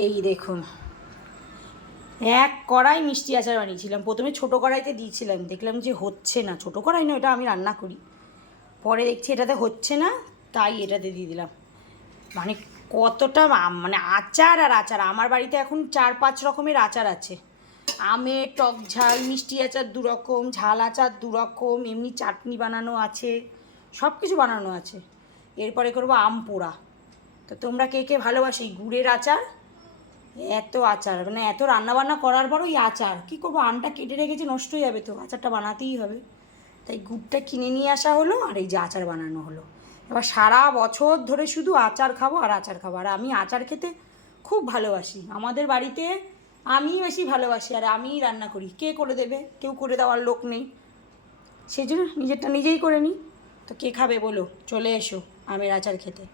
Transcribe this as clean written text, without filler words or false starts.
এই দেখুন, এক কড়াই মিষ্টি আচার বানিয়েছিলাম। প্রথমে ছোটো কড়াইতে দিয়েছিলাম, দেখলাম যে হচ্ছে না। ছোটো কড়াই না, এটা আমি রান্না করি। পরে দেখছি এটাতে হচ্ছে না, তাই এটাতে দিয়ে দিলাম। মানে কতটা মানে আচার আর আচার। আমার বাড়িতে এখন 4-5 রকমের আচার আছে। আমের টক ঝাল, মিষ্টি আচার 2 রকম, ঝাল আচার 2 রকম, এমনি চাটনি বানানো আছে, সব কিছু বানানো আছে। এরপরে করবো আম পোড়া। তো তোমরা কে কে ভালোবাসো এই গুড়ের আচার? এত আচার, মানে এত রান্নাবান্না করার পর ওই আচার কী করবো? আমটা কেটে রেখেছি, নষ্ট হয়ে যাবে, তো আচারটা বানাতেই হবে। তাই গুড়টা কিনে নিয়ে আসা হলো, আর এই যে আচার বানানো হলো। এবার সারা বছর ধরে শুধু আচার খাবো আর আচার খাবো। আর আমি আচার খেতে খুব ভালোবাসি। আমাদের বাড়িতে আমিই বেশি ভালোবাসি, আর আমিই রান্না করি। কে করে দেবে? কেউ করে দেওয়ার লোক নেই, সেই জন্য নিজেরটা নিজেই করে নিই। তো কে খাবে বলো? চলে এসো আমের আচার খেতে।